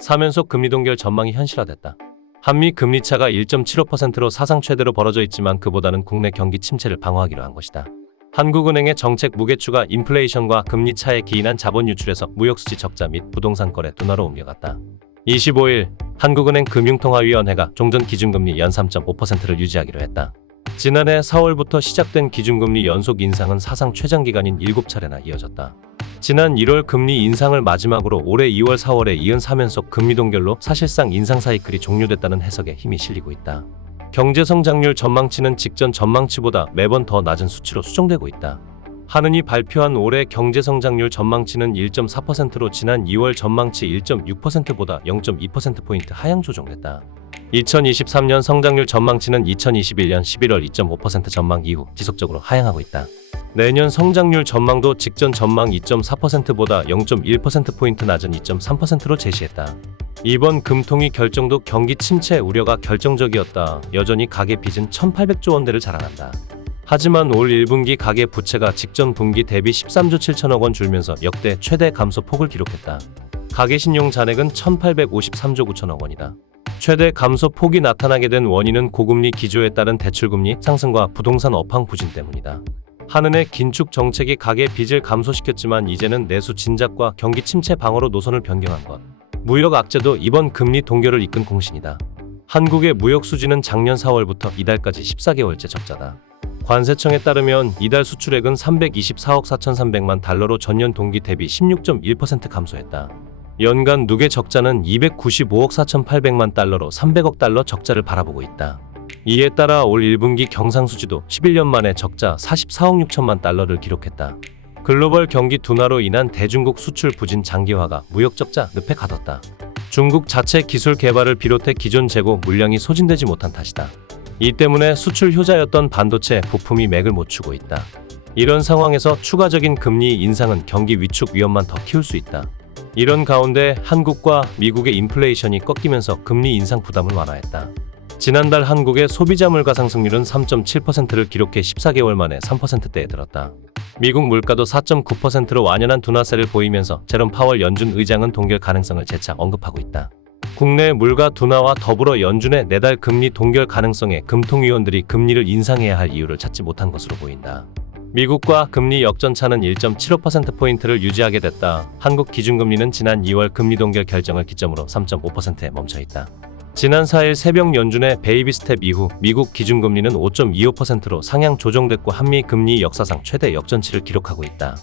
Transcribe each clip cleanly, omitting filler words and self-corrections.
3연속 금리 동결 전망이 현실화됐다. 한미 금리 차가 1.75%로 사상 최대로 벌어져 있지만 그보다는 국내 경기 침체를 방어하기로 한 것이다. 한국은행의 정책 무게추가 인플레이션과 금리 차에 기인한 자본 유출에서 무역수지 적자 및 부동산 거래 둔화로 옮겨갔다. 25일 한국은행 금융통화위원회가 종전 기준금리 연 3.5%를 유지하기로 했다. 지난해 4월부터 시작된 기준금리 연속 인상은 사상 최장기간인 7차례나 이어졌다. 지난 1월 금리 인상을 마지막으로 올해 2월 4월에 이은 3연속 금리 동결로 사실상 인상 사이클이 종료됐다는 해석에 힘이 실리고 있다. 경제 성장률 전망치는 직전 전망치보다 매번 더 낮은 수치로 수정되고 있다. 한은이 발표한 올해 경제 성장률 전망치는 1.4%로 지난 2월 전망치 1.6%보다 0.2%포인트 하향 조정됐다. 2023년 성장률 전망치는 2021년 11월 2.5% 전망 이후 지속적으로 하향하고 있다. 내년 성장률 전망도 직전 전망 2.4%보다 0.1%포인트 낮은 2.3%로 제시했다. 이번 금통위 결정도 경기 침체 우려가 결정적이었다. 여전히 가계 빚은 1,800조 원대를 자랑한다. 하지만 올 1분기 가계 부채가 직전 분기 대비 13조 7천억 원 줄면서 역대 최대 감소 폭을 기록했다. 가계 신용 잔액은 1,853조 9천억 원이다. 최대 감소 폭이 나타나게 된 원인은 고금리 기조에 따른 대출금리 상승과 부동산 업황 부진 때문이다. 한은의 긴축 정책이 가계 빚을 감소시켰지만 이제는 내수 진작과 경기 침체 방어로 노선을 변경한 것. 무역 악재도 이번 금리 동결을 이끈 공신이다. 한국의 무역 수지는 작년 4월부터 이달까지 14개월째 적자다. 관세청에 따르면 이달 수출액은 324억 4,300만 달러로 전년 동기 대비 16.1% 감소했다. 연간 누계 적자는 295억 4,800만 달러로 300억 달러 적자를 바라보고 있다. 이에 따라 올 1분기 경상수지도 11년 만에 적자 44억 6천만 달러를 기록했다. 글로벌 경기 둔화로 인한 대중국 수출 부진 장기화가 무역 적자 늪에 가뒀다. 중국 자체 기술 개발을 비롯해 기존 재고 물량이 소진되지 못한 탓이다. 이 때문에 수출 효자였던 반도체 부품이 맥을 못 추고 있다. 이런 상황에서 추가적인 금리 인상은 경기 위축 위험만 더 키울 수 있다. 이런 가운데 한국과 미국의 인플레이션이 꺾이면서 금리 인상 부담을 완화했다. 지난달 한국의 소비자 물가 상승률은 3.7%를 기록해 14개월 만에 3%대에 들었다. 미국 물가도 4.9%로 완연한 둔화세를 보이면서 제롬 파월 연준 의장은 동결 가능성을 재차 언급하고 있다. 국내 물가 둔화와 더불어 연준의 내달 금리 동결 가능성에 금통위원들이 금리를 인상해야 할 이유를 찾지 못한 것으로 보인다. 미국과 금리 역전차는 1.75%포인트를 유지하게 됐다. 한국 기준금리는 지난 2월 금리 동결 결정을 기점으로 3.5%에 멈춰있다. 지난 4일 새벽 연준의 베이비 스텝 이후 미국 기준금리는 5.25%로 상향 조정됐고 한미 금리 역사상 최대 역전치를 기록하고 있다.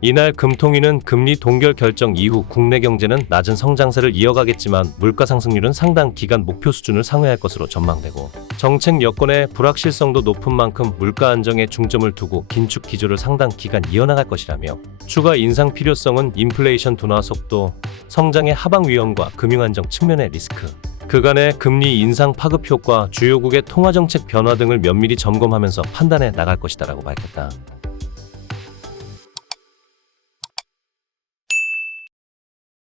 이날 금통위는 금리 동결 결정 이후 국내 경제는 낮은 성장세를 이어가겠지만 물가 상승률은 상당 기간 목표 수준을 상회할 것으로 전망되고 정책 여건의 불확실성도 높은 만큼 물가 안정에 중점을 두고 긴축 기조를 상당 기간 이어나갈 것이라며 추가 인상 필요성은 인플레이션 둔화 속도, 성장의 하방 위험과 금융 안정 측면의 리스크, 그간의 금리 인상 파급 효과, 주요국의 통화정책 변화 등을 면밀히 점검하면서 판단해 나갈 것이다라고 밝혔다.